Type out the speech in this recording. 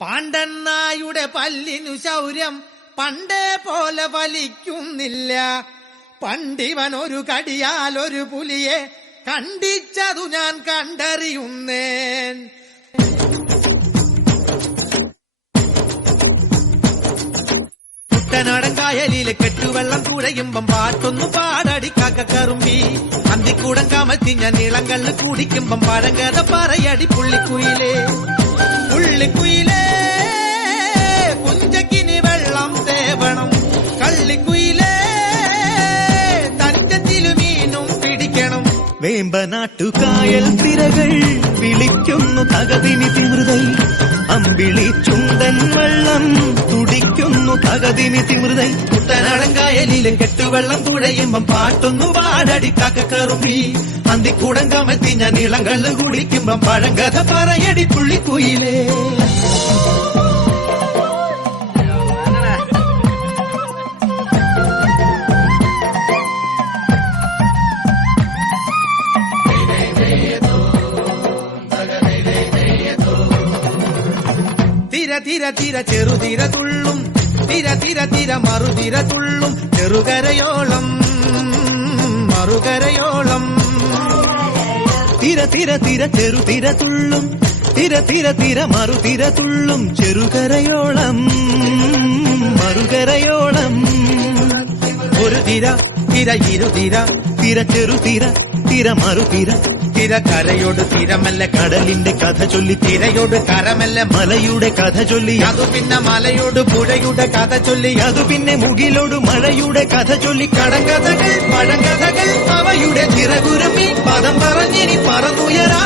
പാണ്ടണ്ണായുടെ പല്ലിനു ശൗര്യം പണ്ടേ പോലെ വലിക്കുന്നില്ല. പണ്ടിവൻ ഒരു കടിയാൽ ഒരു പുലിയെ കണ്ടിച്ചതു ഞാൻ കണ്ടറിയുന്നേൻ. കുട്ടനാടൻ കായലിലെ കെട്ടുവെള്ളം കുഴയുമ്പം പാട്ടൊന്നു പാടടി കാക്കക്കറുമ്പി. അന്തിക്കൂടം കമത്തി ഞാൻ ഇളങ്കല്ല് കുടിക്കുമ്പം പഴങ്കഥ പറയടി പുള്ളിക്കുയിലേ. പുള്ളിക്കുയിലേ കുഞ്ചക്കിനി വെള്ളം തേവണം. കള്ളിക്കുയിലേ തഞ്ചത്തിലു മീനും പിടിക്കണം. വേമ്പനാട്ടുകായൽ തിരകൾ വിളിക്കുന്നു തകതിനി തിമൃതൈ. അമ്പിളി ചുണ്ടൻ വെള്ളം തുടിക്കുന്നു തകതിനി തിമൃതൈ. കുട്ടനാടൻ കായലിലെ കെട്ടുവെള്ളം തുഴയുമ്പം പാട്ടൊന്നു പാടടി കാക്കക്കറുമ്പി. അന്തിക്കൂടം കമത്തി ഞാൻ ഇളങ്കല്ല് കുടിക്കുമ്പം പഴങ്കഥ പറയടി പുള്ളിക്കുയിലേ. തിര തിര തിര ചെറുതിര തുള്ളും, തിര തിര തിര മറുതിര തുള്ളും. ചെറുകരയോളം മറുകരയോളം. തിര തിര തിര ചെറുതിര തുള്ളും, തിര തിര തിര മറുതിര തുള്ളും. ചെറുകരയോളം മറുകരയോളം. ഒരു തിര തിര ഇരുതിര, തിര ചെറുതിര തിര മറുതിര. തിര കരയോട് തിരമല്ല കടലിന്റെ കഥ ചൊല്ലി, തിരയോട് കരമല്ല മലയുടെ കഥ ചൊല്ലി. അതു പിന്നെ മലയോട് പുഴയുടെ കഥ ചൊല്ലി. അതു പിന്നെ മുകിലോട് മഴയുടെ കഥ ചൊല്ലി. കടങ്കഥകൾ പഴങ്കഥകൾ അവയുടെ ചിറകുരുമി പദം പറഞ്ഞിനി പറന്നുയരാ.